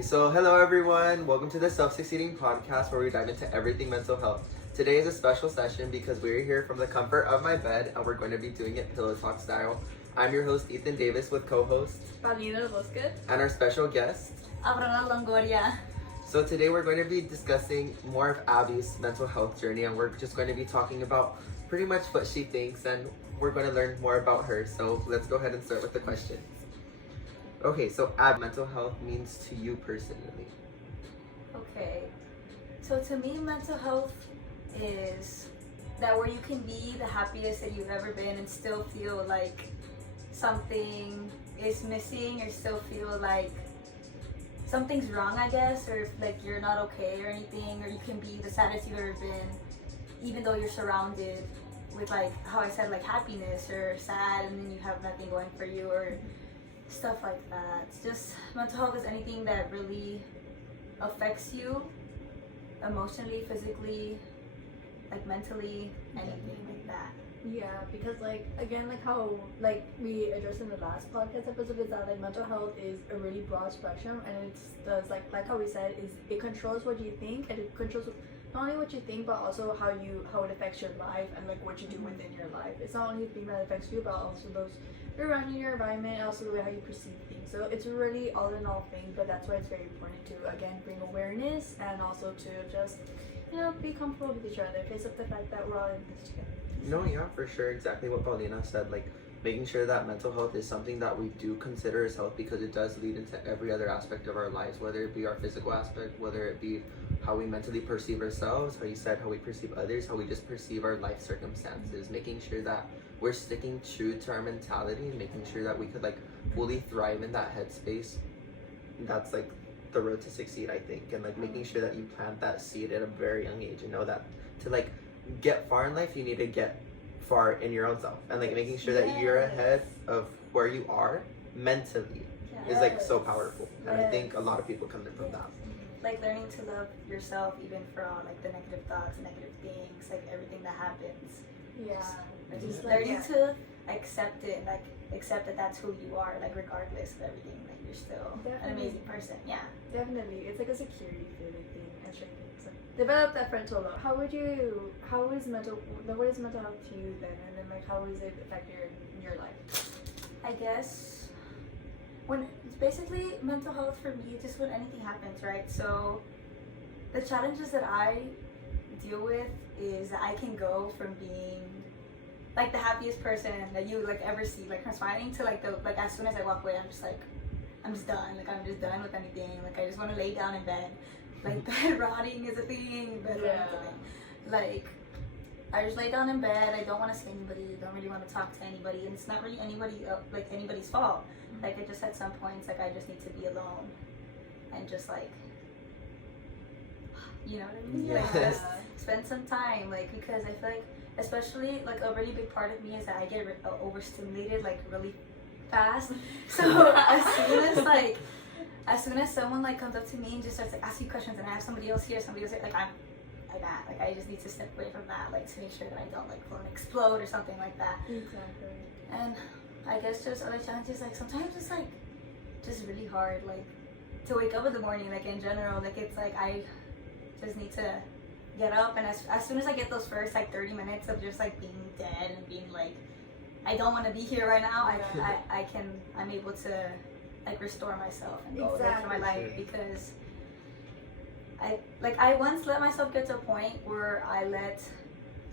Okay, so hello everyone. Welcome to the Suc-Seeding podcast where we dive into everything mental health. Today is a special session because we're here from the comfort of my bed and we're going to be doing it pillow talk style. I'm your host Ethan Davis with co-host Paulina Bosque and our special guest Abrahana Longoria. So today we're going to be discussing more of Abby's mental health journey, and we're just going to be talking about pretty much what she thinks, and we're going to learn more about her. So let's go ahead and start with the questions. Okay, so Ab, mental health means to you personally. Okay, so to me, mental health is that where you can be the happiest that you've ever been and still feel like something is missing, or still feel like something's wrong, I guess, or if like you're not okay or anything, or you can be the saddest you've ever been, even though you're surrounded with, like how I said, like happiness, or sad and then you have nothing going for you, or stuff like that. It's just, mental health is anything that really affects you emotionally, physically, like mentally, anything like that. Yeah, because like again, like how like we addressed in the last podcast episode, is that like mental health is a really broad spectrum, and it does like how we said, is it controls what you think, and it controls not only what you think but also how it affects your life and like what you do within your life. It's not only the thing that affects you but also those around your environment, and also the way how you perceive things. So it's a really all in all thing, but that's why it's very important to again bring awareness, and also to just be comfortable with each other, face up the fact that we're all in this together. No, yeah, for sure. Exactly what Paulina said. Like making sure that mental health is something that we do consider as health, because it does lead into every other aspect of our lives, whether it be our physical aspect, whether it be how we mentally perceive ourselves, how you said, how we perceive others, how we just perceive our life circumstances. Making sure that we're sticking true to our mentality and making sure that we could like fully thrive in that headspace. That's like the road to succeed, I think. And like making sure that you plant that seed at a very young age, and know that to like get far in life, you need to get far in your own self, and like making sure that you're ahead of where you are mentally is like so powerful. And I think a lot of people come in from that. Like learning to love yourself even for all like the negative thoughts, negative things, like everything that happens. Yeah. Just learning to accept it, like accept that that's who you are, like regardless of everything, like you're still an amazing person. Yeah. Definitely. It's like a security feeling thing, and strength. So develop that frontal lobe. What is mental health to you then, and then like how does it affect your life? I guess when it's basically mental health for me, just when anything happens, right? So the challenges that I deal with is that I can go from being like the happiest person that you like ever see, like from smiling, to like as soon as I walk away, I'm just done. Like I'm just done with anything. Like I just want to lay down in bed. Like bed rotting is a thing. Bed rotting is a thing. Like I just lay down in bed. I don't want to see anybody. I don't really want to talk to anybody, and it's not really anybody's fault. Like I just at some points, like I just need to be alone and just like, you know what I mean? Yeah. Like just spend some time, like, because I feel like, especially like a really big part of me is that I get overstimulated like really fast. So as soon as someone like comes up to me and just starts like asking questions, and I have somebody else here, like I'm like that. Like I just need to step away from that, like to make sure that I don't like explode or something like that. Exactly. And I guess just other challenges, like sometimes it's like just really hard, like to wake up in the morning, like in general, like it's like I just need to get up, and as soon as I get those first like 30 minutes of just like being dead and being like I don't want to be here right now, I'm able to like restore myself and go back to my life, because I once let myself get to a point where I let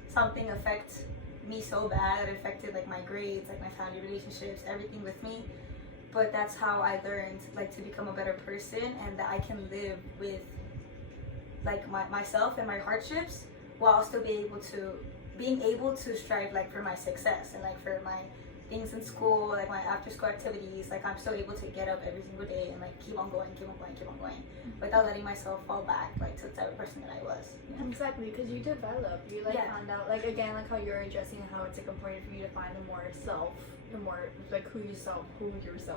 something affect me so bad that it affected like my grades, like my family relationships, everything with me. But that's how I learned like to become a better person, and that I can live with like myself and my hardships while still being able to strive like for my success and like for my things in school, like my after school activities. Like I'm still able to get up every single day and like keep on going without letting myself fall back like to the type of person that I was. Exactly, because you found out, like again, like how you're addressing how it's like important for you to find the more like who yourself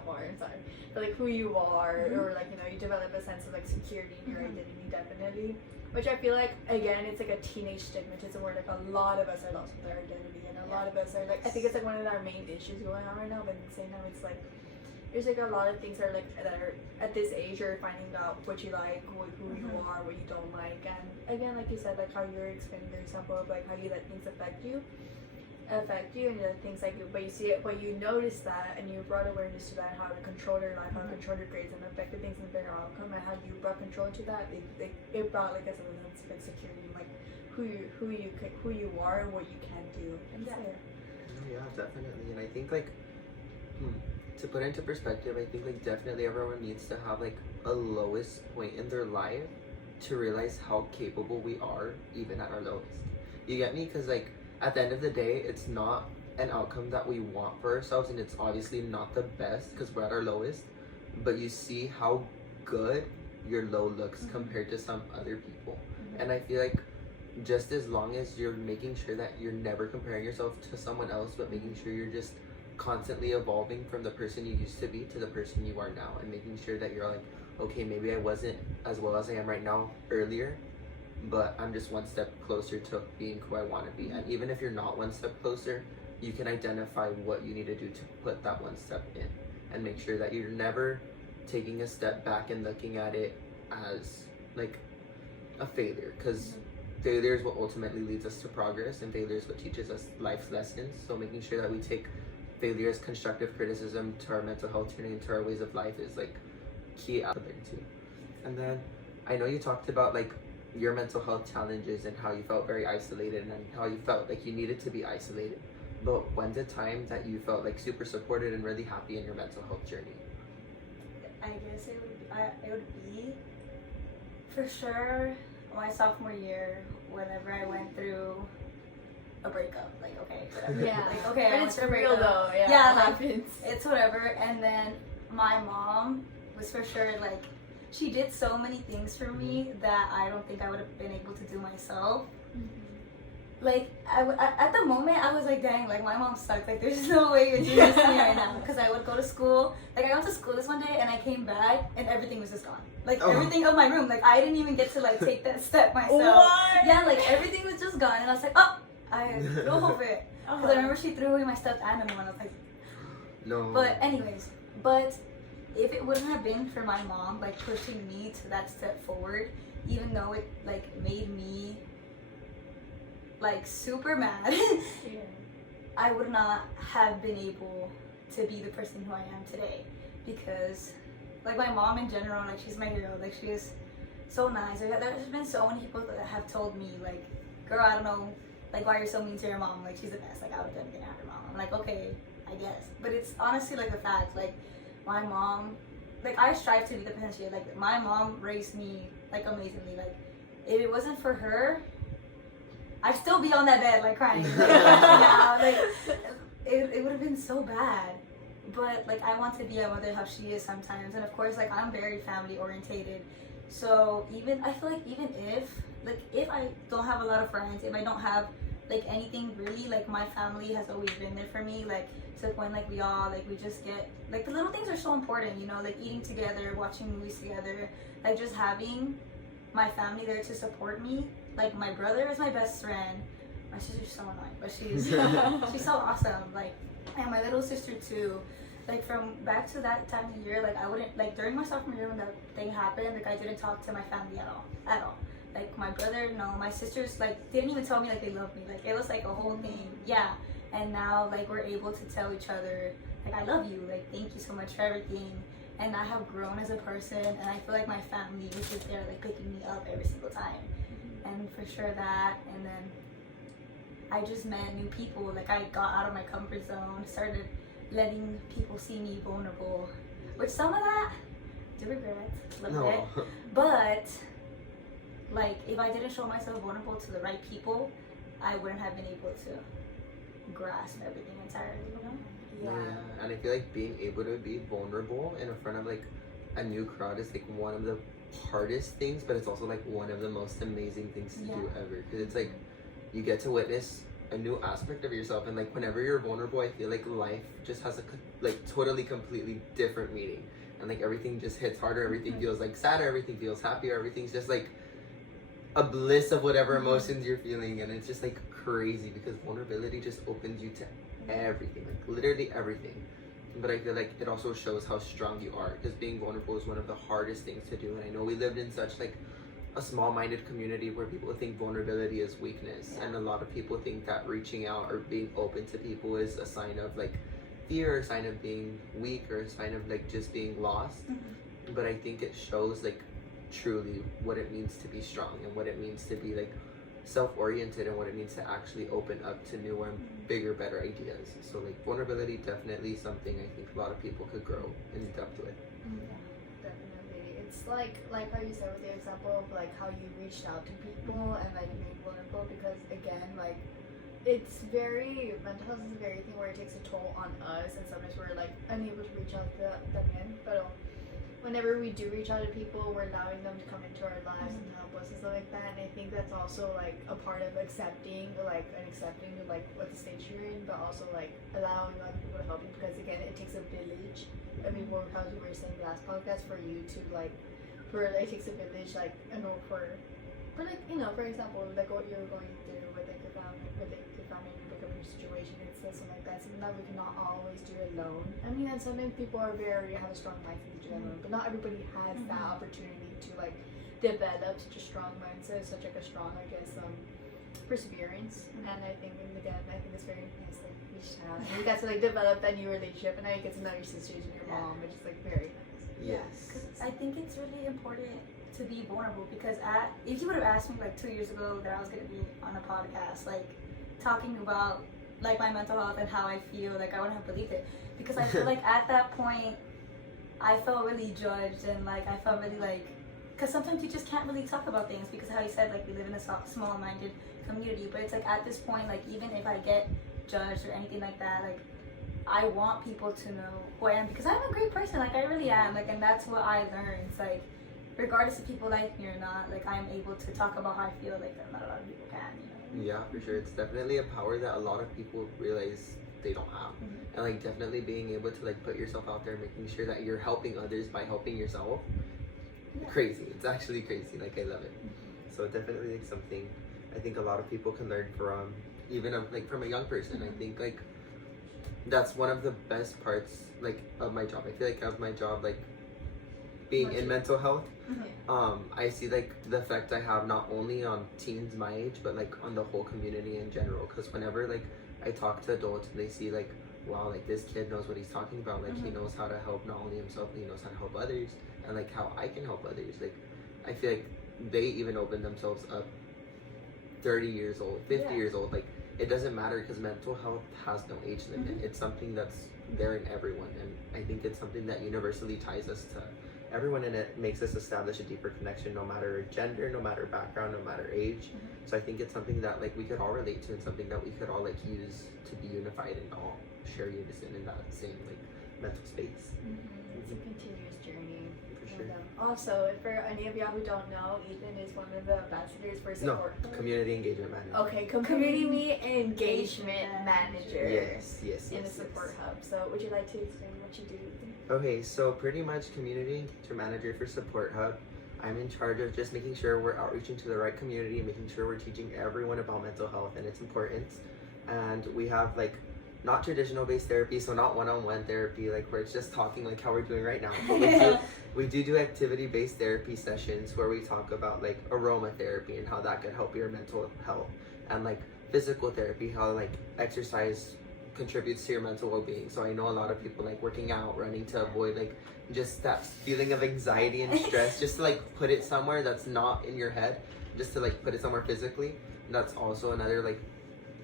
are inside, but like who you are, or like you develop a sense of like security in your identity, definitely. Which I feel like again, it's like a teenage stigmatism where like a lot of us are lost with our identity, and a lot of us are like, I think it's like one of our main issues going on right now. But at the same time, it's like there's like a lot of things that are at this age you're finding out what you like, who you are, what you don't like, and again, like you said, like how you're explaining your example of like how you let things affect you, and the things like you, but you see it, but you notice that, and you brought awareness to that, how to control your life, how to control your grades, and affect the things in the bigger outcome, and how you brought control to that. It brought like a sense of security, like who you are and what you can do. And Yeah, definitely. And I think like to put into perspective, I think like definitely everyone needs to have like a lowest point in their life to realize how capable we are even at our lowest. You get me? Because like at the end of the day, it's not an outcome that we want for ourselves, and it's obviously not the best because we're at our lowest, but you see how good your low looks compared to some other people. And I feel like just as long as you're making sure that you're never comparing yourself to someone else, but making sure you're just constantly evolving from the person you used to be to the person you are now, and making sure that you're like, okay, maybe I wasn't as well as I am right now earlier, but I'm just one step closer to being who I want to be. And even if you're not one step closer, you can identify what you need to do to put that one step in, and make sure that you're never taking a step back and looking at it as like a failure, because failure is what ultimately leads us to progress, and failure is what teaches us life's lessons. So making sure that we take failure as constructive criticism to our mental health journey and to our ways of life is like key out there too. And then I know you talked about like your mental health challenges and how you felt very isolated and how you felt like you needed to be isolated, but when's the time that you felt like super supported and really happy in your mental health journey? I guess it would be for sure my sophomore year, whenever I went through a breakup. Like, okay, whatever. Yeah. Like, okay, but I went it's through a real breakup. though. Yeah, Yeah, it like, happens. It's whatever. And then my mom was for sure like, she did so many things for me that I don't think I would have been able to do myself. Like, at the moment, I was like, dang, like, my mom sucks. Like, there's no way you're doing this to me right now. Because I would go to school. Like, I went to school this one day, and I came back, and everything was just gone. Like, everything of my room. Like, I didn't even get to, like, take that step myself. What? Yeah, like, everything was just gone. And I was like, oh, I drove it. Because I remember she threw away my stuffed animal, and I was like, No. but anyways, if it wouldn't have been for my mom, like, pushing me to that step forward, even though it, like, made me like super mad, I would not have been able to be the person who I am today. Because like my mom in general, like she's my hero. Like she is so nice. There's been so many people that have told me like, girl, I don't know like why you're so mean to your mom. Like she's the best. Like I would have done anything after mom. I'm like, okay, I guess. But it's honestly like a fact. Like my mom, like I strive to be the person she is. Like my mom raised me like amazingly. Like if it wasn't for her, I'd still be on that bed like crying. Like, yeah, like it would have been so bad. But like I want to be a mother how she is sometimes, and of course like I'm very family orientated. So I feel like even if I don't have a lot of friends, if I don't have like anything really, like my family has always been there for me. Like to the point like we just get like the little things are so important, you know, like eating together, watching movies together, like just having my family there to support me. Like my brother is my best friend. My sister's so annoying, but she's so awesome. Like, and my little sister too. Like from back to that time of year, like I wouldn't like during my sophomore year when that thing happened, like I didn't talk to my family at all. Like my brother, no, my sisters like didn't even tell me like they loved me. Like it was like a whole thing, yeah. And now like we're able to tell each other like I love you, like thank you so much for everything. And I have grown as a person, and I feel like my family was just there like picking me up every single time. And for sure that, and then I just met new people. Like I got out of my comfort zone, started letting people see me vulnerable, which some of that I do regret a little bit. But like if I didn't show myself vulnerable to the right people, I wouldn't have been able to grasp everything entirely, you know? Yeah, and I feel like being able to be vulnerable in front of like a new crowd is like one of the hardest things, but it's also like one of the most amazing things to do ever, because it's like you get to witness a new aspect of yourself, and like whenever you're vulnerable, I feel like life just has a like totally completely different meaning, and like everything just hits harder, everything feels like sadder, everything feels happier, everything's just like a bliss of whatever emotions you're feeling, and it's just like crazy because vulnerability just opens you to everything, like literally everything. but I feel like it also shows how strong you are, because being vulnerable is one of the hardest things to do. And I know we lived in such like a small-minded community where people think vulnerability is weakness, and a lot of people think that reaching out or being open to people is a sign of like fear, or a sign of being weak, or a sign of like just being lost. But I think it shows like truly what it means to be strong, and what it means to be like self-oriented, and what it means to actually open up to newer and bigger, better ideas. So like vulnerability, definitely something I think a lot of people could grow in depth with. Definitely. It's like how you said with the example of like how you reached out to people and like being vulnerable, because again, like it's very, mental health is a very thing where it takes a toll on us, and sometimes we're like unable to reach out to them in. But whenever we do reach out to people, we're allowing them to come into our lives and help us and stuff like that. And I think that's also like a part of accepting like what the stage you're in, but also like allowing other people to help you, because again, it takes a village. I mean, how we were saying last podcast, for you to like, it takes a village, like, you know, for like, you know, for example, like what you're going through with like your family, like a situation, it's something like that, something that we cannot always do alone. I mean, and sometimes people have a strong mind to do alone, but not everybody has that opportunity to like develop such a strong mindset, such like a strong, I guess, perseverance. And I think, and again, I think it's very nice that you reached out and you got to like develop that new relationship, and now you get to know your sisters and your mom, which is like very nice. Yes. I think it's really important to be vulnerable, because if you would have asked me like 2 years ago that I was going to be on a podcast like talking about like my mental health and how I feel, like I wouldn't have believed it, because I feel like at that point I felt really judged, and like I felt really like, because sometimes you just can't really talk about things, because how you said, like we live in a small-minded community. But it's like at this point, like even if I get judged or anything like that, like I want people to know who I am, because I'm a great person, like I really am, like, and that's what I learned. It's like regardless if people like me or not, like I'm able to talk about how I feel, like that not a lot of people can, you know? Yeah, for sure. It's definitely a power that a lot of people realize they don't have. And like definitely being able to like put yourself out there, making sure that you're helping others by helping yourself. Crazy. It's actually crazy. Like I love it. So definitely like something I think a lot of people can learn from, even like from a young person. I think like that's one of the best parts like of my job. I feel like of my job, like being in mental health, I see like the effect I have not only on teens my age, but like on the whole community in general. Because whenever like I talk to adults and they see like, wow, like this kid knows what he's talking about, like he knows how to help not only himself, but he knows how to help others, and like how I can help others. Like I feel like they even open themselves up 30 years old, 50 years old. Like it doesn't matter, because mental health has no age limit. It's something that's there in everyone, and I think it's something that universally ties us to everyone, and it makes us establish a deeper connection, no matter gender, no matter background, no matter age. So I think it's something that like we could all relate to, and something that we could all like use to be unified and all share unison in that same like mental space. It's a continuous journey. For sure. Also, for any of y'all who don't know, Ethan is one of the ambassadors for support. No, community engagement manager. Okay, community engagement manager. Yes. In the support hub. So, would you like to explain what you do, Ethan? Okay, so pretty much community engagement manager for Support Hub. I'm in charge of just making sure we're outreaching to the right community, making sure we're teaching everyone about mental health and its importance. And we have like not traditional based therapy, so not one-on-one therapy like where it's just talking like how we're doing right now. But we do activity based therapy sessions where we talk about like aromatherapy and how that could help your mental health, and like physical therapy, how like exercise contributes to your mental well-being. So I know a lot of people like working out, running to avoid like just that feeling of anxiety and stress, just to like put it somewhere that's not in your head, just to like put it somewhere physically. And that's also another like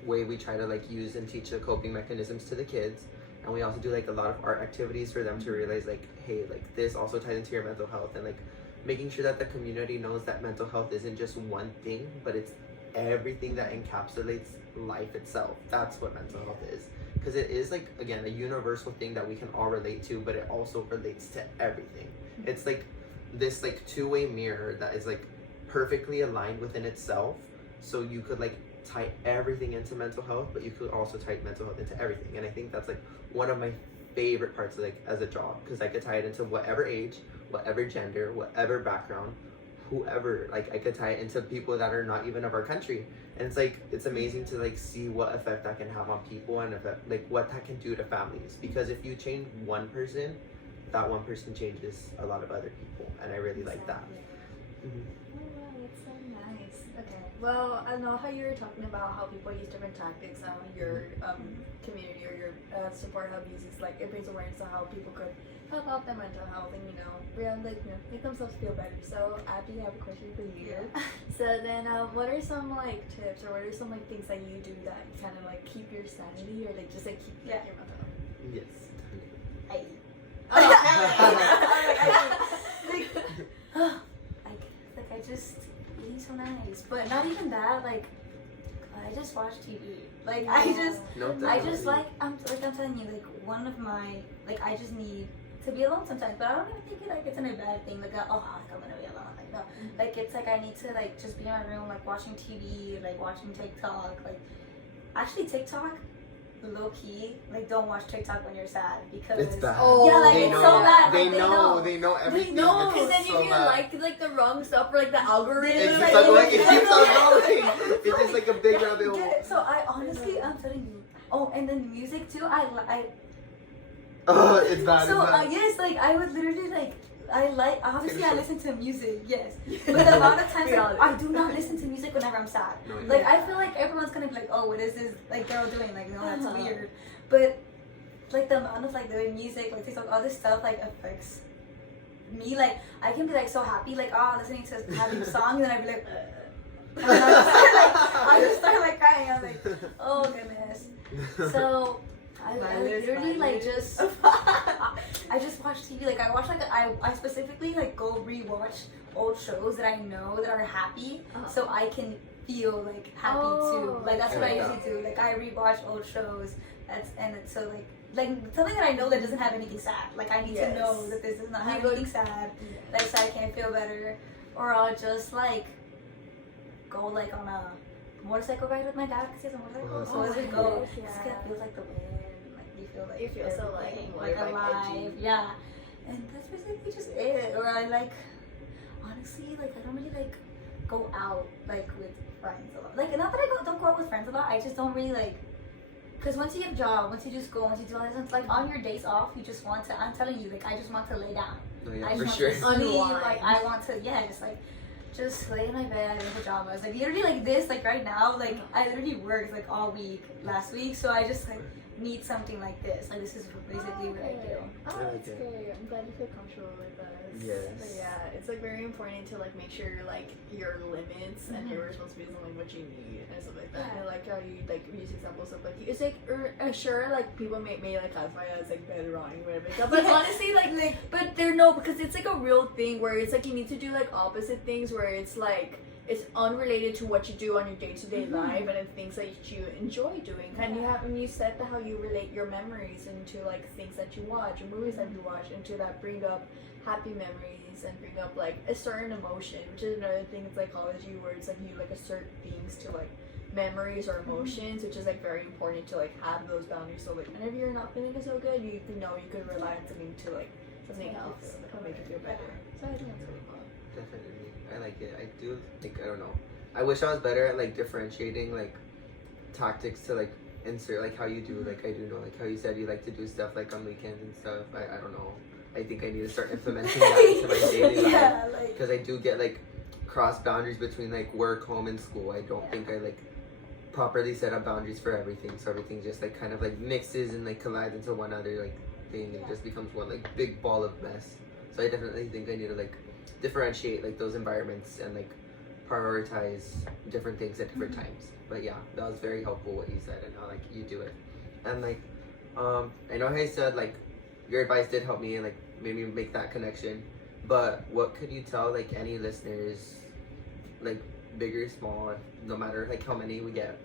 way we try to like use and teach the coping mechanisms to the kids. And we also do like a lot of art activities for them to realize like, hey, like this also ties into your mental health, and like making sure that the community knows that mental health isn't just one thing, but it's everything that encapsulates life itself. That's what mental health is, because it is like, again, a universal thing that we can all relate to, but it also relates to everything. It's like this like two-way mirror that is like perfectly aligned within itself, so you could like tie everything into mental health, but you could also tie mental health into everything. And I think that's like one of my favorite parts of like as a job, because I could tie it into whatever age, whatever gender, whatever background, whoever. Like I could tie it into people that are not even of our country, and it's like it's amazing to like see what effect that can have on people and effect, like what that can do to families. Because if you change one person, that one person changes a lot of other people, and I really like that. Mm-hmm. Oh wow, that's so nice. Okay. Well, I know how you were talking about how people use different tactics on your community or your support hub uses, like it brings awareness on how people could help out their mental health and make themselves feel better. So Abby, I have a question for you. Yeah. So then, what are some like tips or what are some like things that you do that kind of like keep your sanity or like just like keep your mental health? Yes. I eat. I just eating so nice, but not even that. Like, I just watch TV. Like, I just I'm telling you, like, one of my, like, I just need to be alone sometimes, but I don't even think like it's in a bad thing. Like, I'm gonna be alone. Like, no, like it's like I need to like just be in my room, like watching TV, like watching TikTok. Like, actually, TikTok. Low key, like don't watch TikTok when you're sad because it's bad. Oh, yeah, like they it's know, so bad. They like, know everything. No, because then so if you like the wrong stuff or like the algorithm, it keeps like, on going. It keeps on going. It's just like a big rabbit hole. So I honestly, I'm telling you. Oh, and then music too. Oh, it's bad. So it's bad. yes, like I would literally like. Obviously I listen to music, yes. But a lot of times like, I do not listen to music whenever I'm sad. No, like I feel like everyone's gonna be like, oh, what is this like girl doing? Like, no, that's weird. But like the amount of like the way music, like TikTok, all this stuff like affects me. Like I can be like so happy, like listening to happy song, and then I'd be like, and then I just start like crying. I'm like, oh goodness. So I literally like just I just watch TV. Like I watch like I specifically like go rewatch old shows that I know that are happy, so I can feel like happy too. Like that's what I usually do. Like I rewatch old shows. It's so like something that I know that doesn't have anything sad. Like I need to know that this does not have anything sad. Like so I can feel better, or I'll just like go like on a motorcycle ride with my dad because he has a motorcycle. So as we go, just get feels like the wind. You feel so like alive, yeah. And that's basically just it. Or I like, honestly, like I don't really like go out like with friends a lot. Like not that I don't go out with friends a lot. I just don't really like, cause once you get a job, once you do school, once you do all this, like on your days off, you just want to. I'm telling you, like I just want to lay down. Oh, yeah, I just for want sure. to sleep. Like I want to, just lay in my bed in pajamas. Like literally like this, like right now, like I literally worked like all week last week, so I just like need something like this. Like this is basically what I do. Oh, that's great. I'm glad you feel comfortable with us. Yes. But yeah, it's like very important to like make sure like your limits and your responsibilities and like what you need and stuff like that. And like how you like use examples of like it's like sure like people may like classify as like bad or wrong or whatever. But honestly like but they're no, because it's like a real thing where it's like you need to do like opposite things where it's like it's unrelated to what you do on your day-to-day life and it's things that you enjoy doing. And you said that how you relate your memories into like things that you watch or movies that you watch into that bring up happy memories and bring up like a certain emotion, which is another thing in psychology where it's like you like assert things to like memories or emotions, which is like very important to like have those boundaries. So like whenever you're not feeling so good, you know you could rely on something to like something else to make you feel better. So I think that's really cool. Definitely. I like it. I do like I don't know. I wish I was better at like differentiating like tactics to like insert like how you do like I do know like how you said you like to do stuff like on weekends and stuff. I don't know. I think I need to start implementing that into my daily life because I do get like cross boundaries between like work, home, and school. I don't think I like properly set up boundaries for everything, so everything just like kind of like mixes and like collides into one other like thing and just becomes one like big ball of mess. So I definitely think I need to like differentiate like those environments and like prioritize different things at different times. But yeah, that was very helpful what you said and how like you do it. And like I know how you said like your advice did help me and like made me make that connection, but what could you tell like any listeners, like big or small, no matter like how many we get,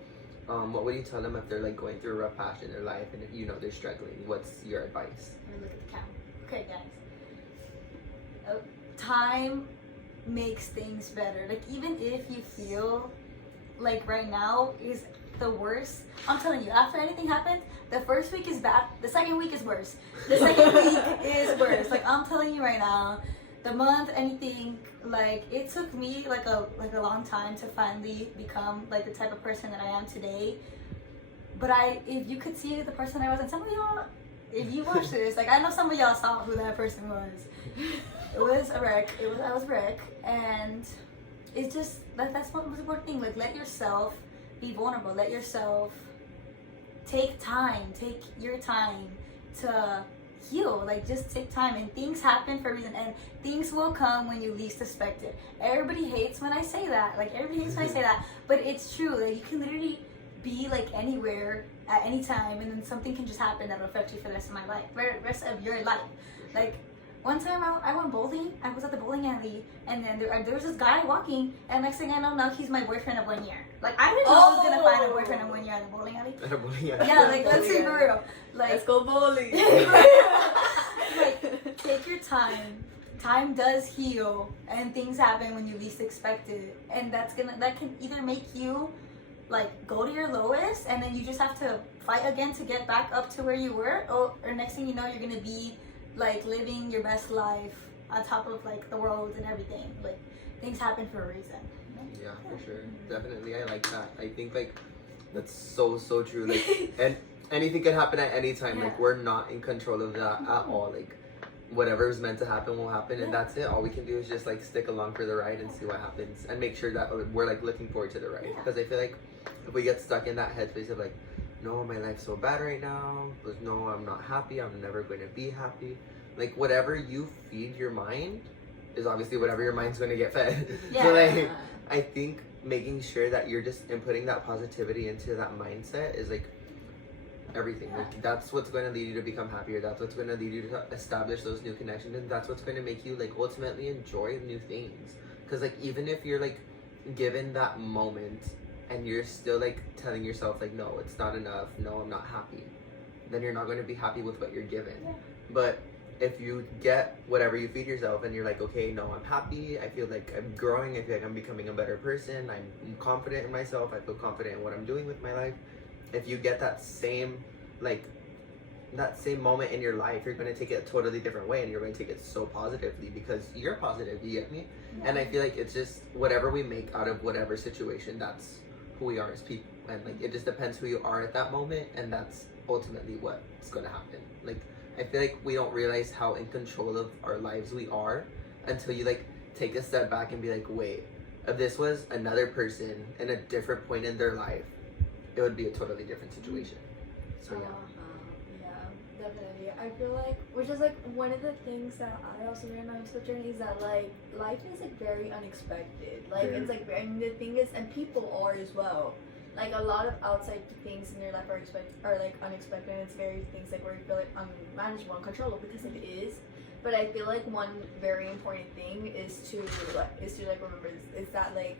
what would you tell them if they're like going through a rough patch in their life and if you know they're struggling? What's your advice? Let me look at the count. Okay, guys. Time makes things better. Like even if you feel like right now is the worst, I'm telling you, after anything happens, the first week is bad, the second week is worse, the second week is worse. Like I'm telling you right now, the month, anything. Like, it took me like a long time to finally become like the type of person that I am today. But if you could see the person I was, and some of y'all, if you watch this, like, I know some of y'all saw who that person was. It was a wreck. I was a wreck, and it's just that's what was the important thing. Like, let yourself be vulnerable. Let yourself take your time to heal. Like, just take time, and things happen for a reason, and things will come when you least expect it. Everybody hates when I say that. Like, everybody hates when I say that, but it's true. Like, you can literally be like anywhere at any time, and then something can just happen that'll affect you for the rest of my life, for the rest of your life. Like, one time I went bowling. I was at the bowling alley, and then there was this guy walking, and next thing I know, now he's my boyfriend of 1 year. Like, I didn't know I was gonna find a boyfriend of 1 year at the bowling alley. At a bowling alley. Yeah, like, let's be for real. Like, Let's go bowling. like, take your time. Time does heal, and things happen when you least expect it, and that can either make you like go to your lowest, and then you just have to fight again to get back up to where you were, or next thing you know, you're gonna be like living your best life on top of like the world and everything. Like, things happen for a reason. Yeah, for sure. Definitely, I like that. I think like that's so true. Like, and anything can happen at any time. Yeah. Like, we're not in control of that at all. Like, whatever is meant to happen will happen, and that's it. All we can do is just like stick along for the ride and see what happens, and make sure that we're like looking forward to the ride. Because I feel like if we get stuck in that headspace of like, no, my life's so bad right now, but no, I'm not happy, I'm never going to be happy. Like, whatever you feed your mind is obviously whatever your mind's going to get fed. Yeah. So like, I think making sure that you're just inputting that positivity into that mindset is like everything. Like, that's what's going to lead you to become happier. That's what's going to lead you to establish those new connections, and that's what's going to make you like ultimately enjoy new things. Because like, even if you're like given that moment and you're still like telling yourself like, no, it's not enough, no, I'm not happy, then you're not going to be happy with what you're given. But if you get whatever you feed yourself and you're like, okay, no, I'm happy, I feel like I'm growing, I feel like I'm becoming a better person, I'm confident in myself, I feel confident in what I'm doing with my life. If you get that same moment in your life, you're going to take it a totally different way, and you're going to take it so positively because you're positive, you get me? Yeah. And I feel like it's just whatever we make out of whatever situation, that's who we are as people. And like, it just depends who you are at that moment, and that's ultimately what's going to happen. Like, I feel like we don't realize how in control of our lives we are until you like take a step back and be like, wait, if this was another person in a different point in their life, it would be a totally different situation. So yeah. Yeah, definitely. I feel like, which is like one of the things that I also learned on this journey is that like life is like very unexpected. Like, it's like, and the thing is, and people are as well. Like, a lot of outside things in your life are like unexpected, and it's very things like where you feel like unmanageable, uncontrollable, because it is. But I feel like one very important thing is to remember is that like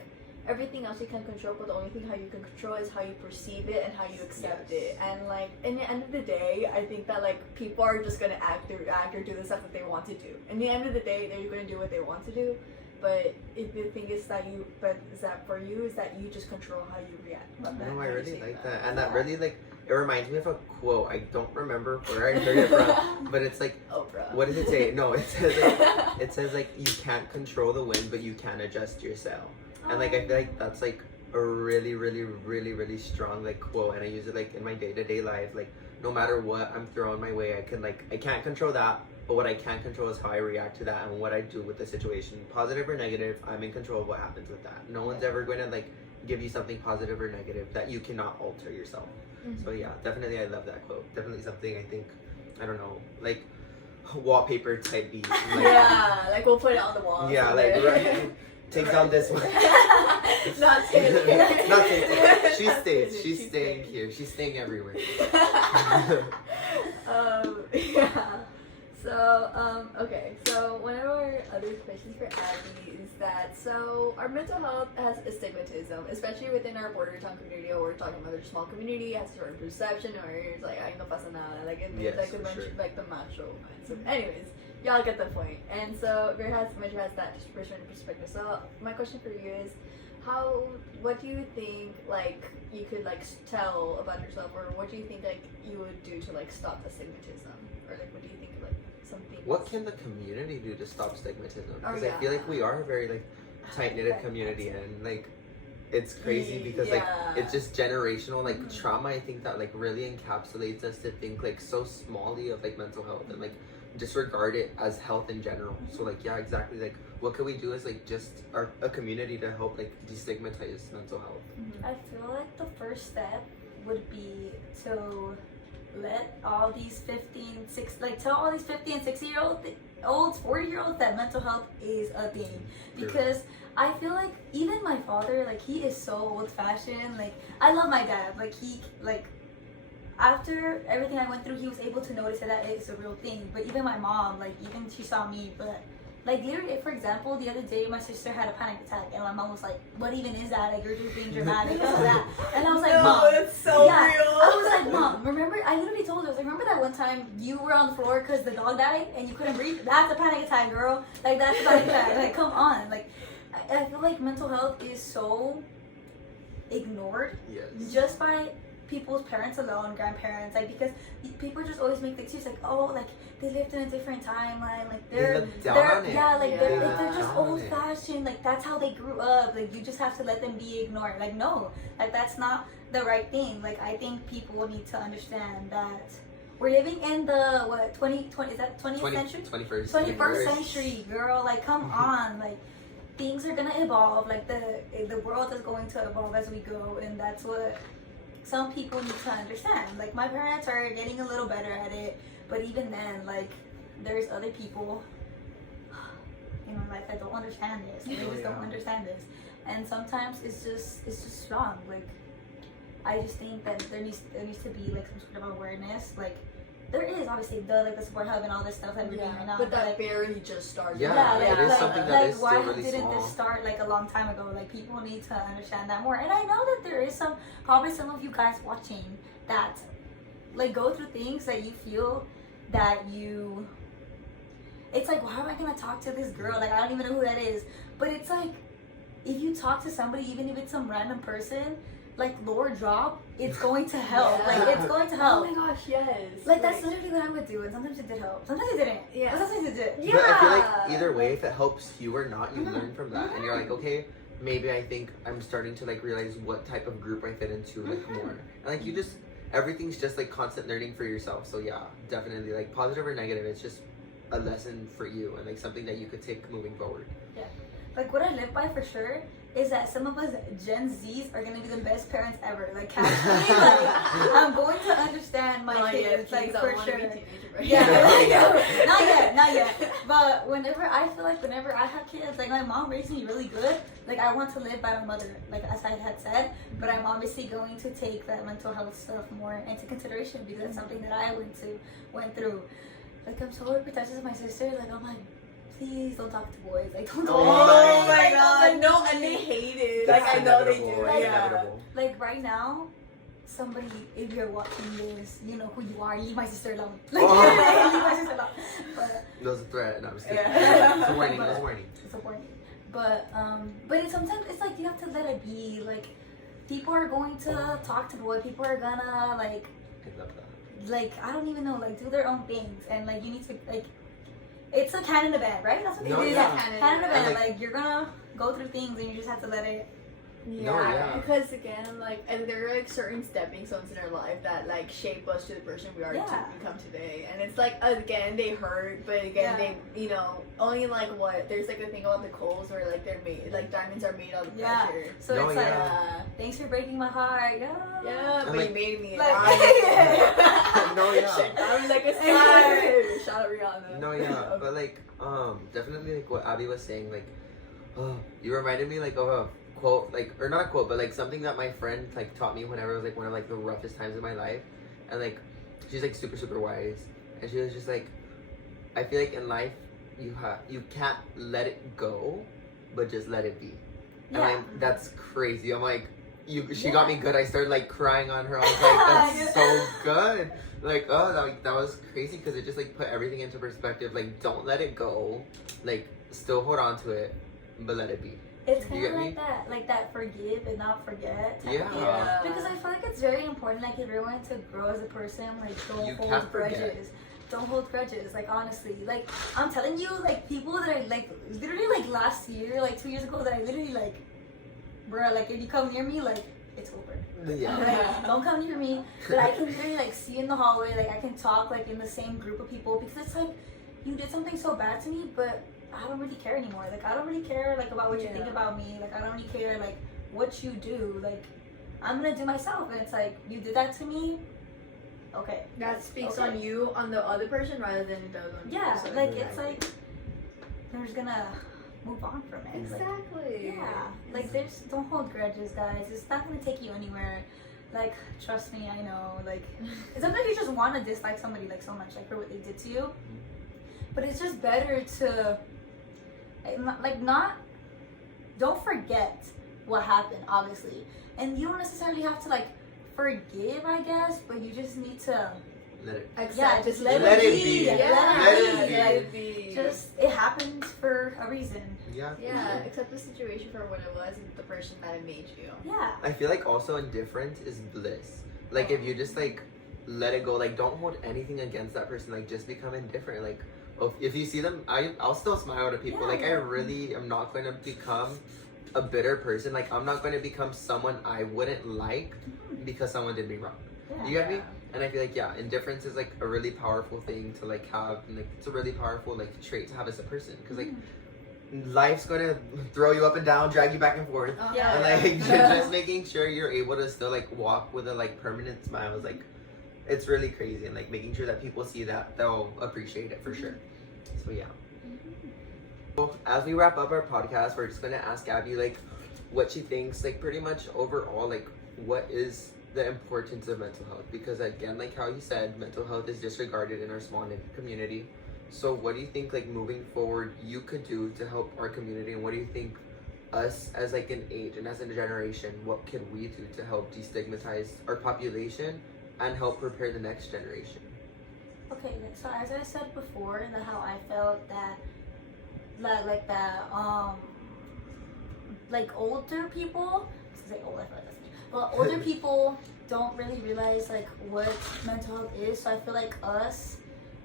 everything else you can control, but the only thing how you can control is how you perceive it and how you accept it. And like, in the end of the day, I think that like people are just gonna act or do the stuff that they want to do. In the end of the day, they're gonna do what they want to do. But the thing is that for you is that you just control how you react. No, I really like that. And that really like, it reminds me of a quote. I don't remember where I heard it from, but it's like, Oprah. What does it say? No, it says like you can't control the wind, but you can adjust your sail. And like, I feel like that's like a really, really, really, really strong like quote, and I use it like in my day-to-day life. Like, no matter what I'm thrown my way, I can't control that, but what I can control is how I react to that and what I do with the situation, positive or negative. I'm in control of what happens with that. No one's ever going to like give you something positive or negative that you cannot alter yourself. So yeah, definitely I love that quote. Definitely something I think, I don't know, like wallpaper type beat. Like, yeah, like we'll put it on the wall. Yeah, like right, take down this one. Not staying. Not staying. She stays. She's staying here. She's staying everywhere. Yeah. So, okay. So, one of our other questions for Abby is that, so our mental health has astigmatism, especially within our border town community, or we're talking about a small community, has a certain perception, or it's like, ay, no pasa nada. Like, it means like like the macho mind. So, anyways, y'all get the point. And so, Vera has that just perspective. So, my question for you is, what do you think, like, you could, like, tell about yourself, or what do you think, like, you would do to, like, stop astigmatism? Or, like, what do you think, like, something what can the community do to stop stigmatism? Oh, Because I feel like we are a very like tight-knitted community, and like it's crazy because like it's just generational like trauma. I think that like really encapsulates us to think like so smallly of like mental health and like disregard it as health in general. So like yeah, exactly, like what can we do as like just a community to help like destigmatize mental health? I feel like the first step would be to let all these 15, 6, like tell all these 50 and 60-year-olds, 40-year-olds that mental health is a thing. Because I feel like even my father, like he is so old-fashioned. Like I love my dad. Like he, like after everything I went through, he was able to notice that it's a real thing. But even my mom, like even she saw me, but like literally, for example, the other day my sister had a panic attack, and my mom was like, "What even is that? Like you're just being dramatic and all that." And I was like, "Mom, it's so real." I was like, "Mom, remember?" I literally told her, I was like, "Remember that one time you were on the floor because the dog died and you couldn't breathe? That's a panic attack, girl. Like that's a panic attack. Like come on." Like I feel like mental health is so ignored just by people's parents alone, grandparents, like because people just always make the excuse like, oh, like they lived in a different timeline, like they're just old fashioned, like that's how they grew up, like you just have to let them be ignored. Like no, like that's not the right thing. Like I think people need to understand that we're living in the 20 is that 20th century? 21st century, girl. Like come on, like things are gonna evolve, like the world is going to evolve as we go, and that's what some people need to understand. Like my parents are getting a little better at it, but even then, like there's other people in my life that don't understand this. They just don't understand this, and sometimes it's just wrong. Like I just think that there needs to be like some sort of awareness. Like there is obviously the support hub and all this stuff that we're doing right now, but that barely just started. It is something that is why still really didn't small. this start like a long time ago? Like people need to understand that more. And I know that there is probably some of you guys watching that like go through things that you feel that you, it's like, why am I gonna talk to this girl? Like I don't even know who that is. But it's like if you talk to somebody, even if it's some random person, like lower drop, it's going to help. Like it's going to help. Oh my gosh, yes. Like that's literally what I would do, and sometimes it did help. Sometimes it didn't. But sometimes it did. But I feel like either way, if it helps you or not, you learn from that, and you're like, okay, maybe I think I'm starting to like realize what type of group I fit into like more, and like you just everything's just like constant learning for yourself. So yeah, definitely like positive or negative, it's just a lesson for you and like something that you could take moving forward. Yeah, like what I live by for sure is that some of us Gen Zs are gonna be the best parents ever. Like casually, like I'm going to understand my kids, like for sure. Not yet. But whenever I have kids, like my mom raised me really good. Like I want to live by my mother, like as I had said. But I'm obviously going to take that mental health stuff more into consideration because it's something that I went through. Like I'm so protective of my sister. Like I'm like, please don't talk to boys. Like don't talk to boys. Oh my god, no, and they hate it. Like I know they do. Like right now, somebody, if you're watching this, you know who you are. Leave my sister alone. Like leave my sister alone. But that was a threat. No, I'm just kidding. It's a warning. It's a warning. But sometimes it's like you have to let it be. Like people are going to talk to boys. People are gonna like I don't even know, like do their own things, and like you need to like. It's a canon event, right? That's what they do. Canon event. Like you're gonna go through things, and you just have to let it. Because again, like, and there are like certain stepping stones in our life that like shape us to the person we are to become today. And it's like again, they hurt, but again, they only like what there's like a thing about the coals where like they're made, like diamonds are made out of pressure. So it's like, thanks for breaking my heart. But like, you made me like, I was like a star. Shout out Rihanna. But like definitely like what Abby was saying, like you reminded me like of a quote, like, or not a quote, but like something that my friend like taught me whenever it was like one of like the roughest times in my life. And like she's like super wise, and she was just like, I feel like in life you can't let it go, but just let it be. And like that's crazy. I'm like, she got me good. I started like crying on her. I was like, that's so good. Like, that was crazy because it just like put everything into perspective. Like, don't let it go. Like, still hold on to it, but let it be. It's kind of like that forgive and not forget type of thing. Because I feel like it's very important, like if you're going to grow as a person, like don't hold grudges. don't hold grudges. Like, honestly, like, I'm telling you, like, people that I like, literally, like, last year, like 2 years ago, that I literally, like, bruh, like, if you come near me, like, it's over. Yeah. Like, don't come near me. But I can literally, like, see in the hallway, like, I can talk, like, in the same group of people, because it's like, you did something so bad to me, but I don't really care anymore. Like, I don't really care, like, about what you think about me. Like, I don't really care, like, what you do. Like, I'm gonna do myself. And it's like, you did that to me, okay. That speaks on you, on the other person, rather than it does on you. Yeah, So like, it's like, they're just gonna move on from it. Exactly. Like, yeah. Like, there's, don't hold grudges, guys. It's not gonna take you anywhere. Like, trust me, I know. Like, sometimes you just want to dislike somebody, like, so much, like, for what they did to you. But it's just better to, like, not, don't forget what happened, obviously. And you don't necessarily have to, like, forgive, I guess, but you just need to Let it. yeah, just let Let it it be. be. Let Let it it be. Just, it happened for a reason. Yeah. Yeah, accept the situation for what it was and the person that it made you. Yeah. I feel like also indifference is bliss. Like, if you just, like, let it go, like, don't hold anything against that person, like, just become indifferent. Like, if you see them, I'll still smile to people. Like, I really am not going to become a bitter person. Like, I'm not going to become someone I wouldn't like because someone did me wrong. Yeah. You get me? And I feel like, yeah, indifference is, like, a really powerful thing to, like, have. And, like, it's a really powerful, like, trait to have as a person. Because, like, life's going to throw you up and down, drag you back and forth. Yeah. And, like, just making sure you're able to still, like, walk with a, like, permanent smile is, like, it's really crazy. And, like, making sure that people see that, they'll appreciate it for sure. So, yeah. So, as we wrap up our podcast, we're just going to ask Abby, like, what she thinks, like, pretty much overall, like, what is the importance of mental health? Because, again, like how you said, mental health is disregarded in our small knit community. So what do you think, like, moving forward, you could do to help our community? And what do you think us as, like, an age and as a generation, what can we do to help destigmatize our population and help prepare the next generation? Okay, so as I said before, that how I felt that like older people, I say old, I feel like that's well, older people don't really realize like what mental health is. So I feel like us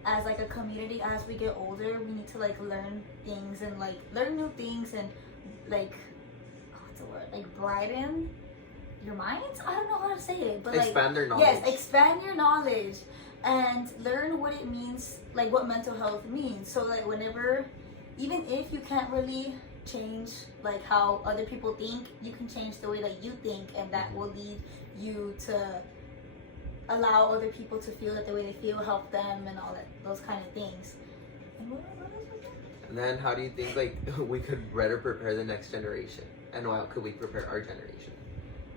as like a community, as we get older, we need to like learn things and like learn new things and like what's the word, like brighten your minds. I don't know how to say it, but like expand their knowledge. Yes, expand your knowledge and learn what it means, like what mental health means. So like whenever, even if you can't really change like how other people think, you can change the way that you think, and that will lead you to allow other people to feel it the way they feel, help them and all that, those kind of things. And what else was that? And then how do you think, like, we could better prepare the next generation? And how could we prepare our generation?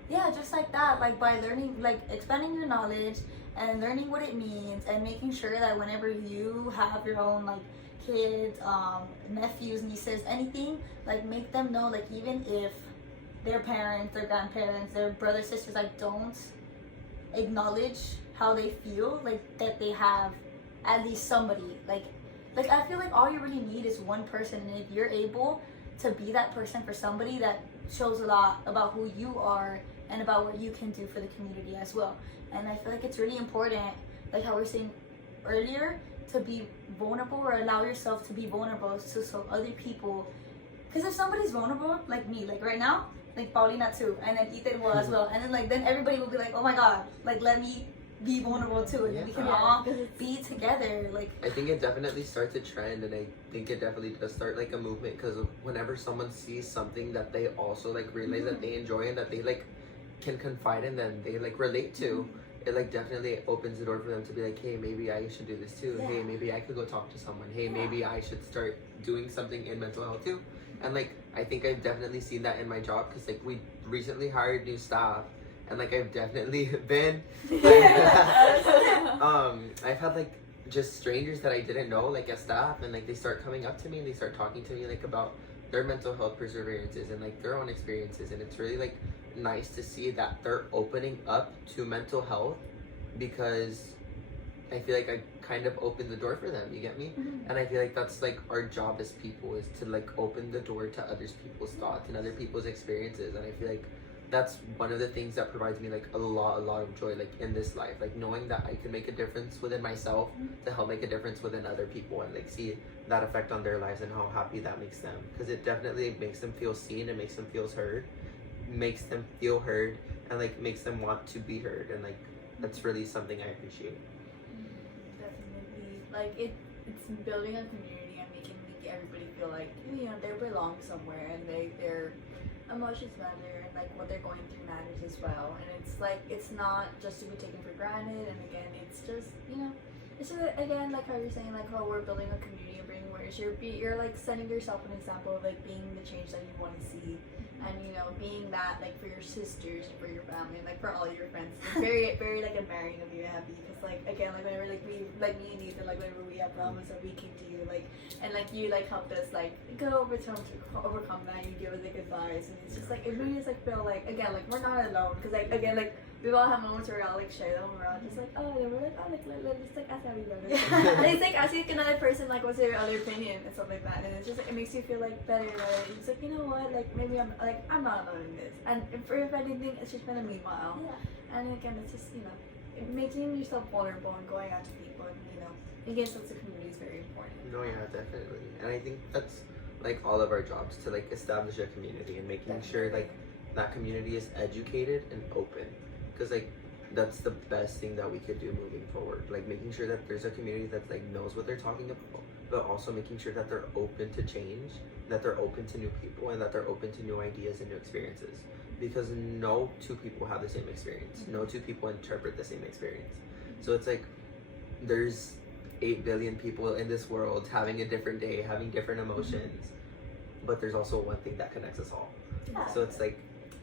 Yeah, just like that, like by learning, like expanding your knowledge and learning what it means, and making sure that whenever you have your own like kids, nephews, nieces, anything, like make them know, like even if their parents, their grandparents, their brothers, sisters, like don't acknowledge how they feel, like that they have at least somebody, like I feel like all you really need is one person, and if you're able to be that person for somebody, that shows a lot about who you are and about what you can do for the community as well. And I feel like it's really important, like how we were saying earlier, to be vulnerable or allow yourself to be vulnerable to so other people. Because if somebody's vulnerable, like me, like right now, like Paulina too, and then Ethan will as well, and then like then everybody will be like, oh my god, like let me be vulnerable too, and we can all be together. Like I think it definitely starts a trend, and I think it definitely does start like a movement, because whenever someone sees something that they also like realize that they enjoy and that they like can confide in, then they like relate to, it like definitely opens the door for them to be like, hey, maybe I should do this too. Yeah. Hey, maybe I could go talk to someone. Hey, maybe I should start doing something in mental health too. And like I think I've definitely seen that in my job, because like we recently hired new staff, and like I've definitely been I've had like just strangers that I didn't know like as staff, and like they start coming up to me and they start talking to me like about their mental health perseverances and like their own experiences, and it's really like nice to see that they're opening up to mental health, because I feel like I kind of opened the door for them, you get me? And I feel like that's like our job as people, is to like open the door to other people's thoughts and other people's experiences. And I feel like that's one of the things that provides me like a lot of joy like in this life, like knowing that I can make a difference within myself to help make a difference within other people and like see that effect on their lives and how happy that makes them, because it definitely makes them feel seen, it makes them feel heard, and like makes them want to be heard, and like that's really something I appreciate. Definitely, like it's building a community and making everybody feel like, you know, they belong somewhere and their emotions matter and like what they're going through matters as well. And it's like it's not just to be taken for granted. And again, it's just, you know, it's just, again, like how you're saying, like how we're building a community and bringing words. You're like setting yourself an example of like being the change that you want to see. And you know, being that like for your sisters, for your family, and like for all your friends. It's very, very like admiring of you and happy, because like again, like whenever like we, like me and Ethan, like whenever we have problems that we came to you, like, and like you like helped us like go overcome that. You give us like advice, and it's just like it really is like feel like, again, like we're not alone, because like again, like we all have moments where we all like share them, we're all just like, oh, and we're like, oh, like let's like ask everybody. And it's like asking another person like what's their other opinion and stuff like that, and it's just like it makes you feel like better. Right? It's like, you know what, like maybe I'm not alone in this, and if anything, it's just been a meanwhile. Yeah. And again, it's just, you know, making yourself vulnerable and going out to people, and you know, again, sense of community is very important. No, yeah, definitely. And I think that's like all of our jobs, to like establish a community and making sure like that community is educated and open, because like that's the best thing that we could do moving forward, like making sure that there's a community that like knows what they're talking about, but also making sure that they're open to change, that they're open to new people, and that they're open to new ideas and new experiences, because no two people have the same experience, no two people interpret the same experience. So it's like there's 8 billion people in this world having a different day, having different emotions, but there's also one thing that connects us all. So it's like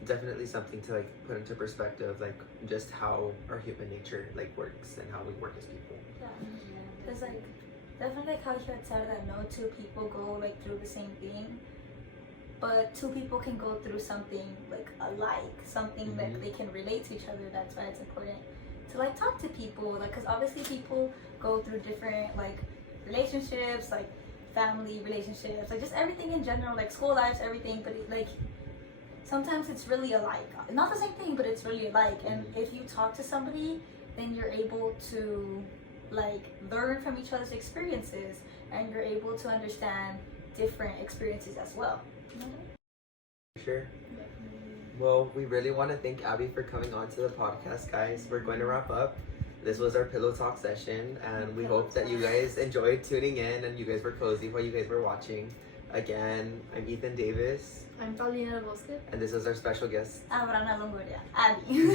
definitely something to like put into perspective, like just how our human nature like works and how we work as people. Because like definitely like how you had said that no two people go like through the same thing, but two people can go through something like alike, something that they can relate to each other. That's why it's important to like talk to people, like, because obviously people go through different like relationships, like family relationships, like just everything in general, like school lives, everything, but it, like sometimes it's really alike, not the same thing, but it's really alike. And if you talk to somebody, then you're able to like learn from each other's experiences, and you're able to understand different experiences as well. Sure. Well, we really want to thank Abby for coming on to the podcast, guys. We're going to wrap up. This was our pillow talk session, and we hope that you guys enjoyed tuning in and you guys were cozy while you guys were watching. Again, I'm Ethan Davis. I'm Paulina Bosque. And this is our special guest, Abrahana Longoria, Abby.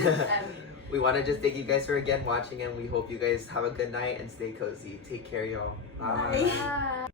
We want to just thank you guys for again watching, and we hope you guys have a good night and stay cozy. Take care, y'all. Bye. Bye.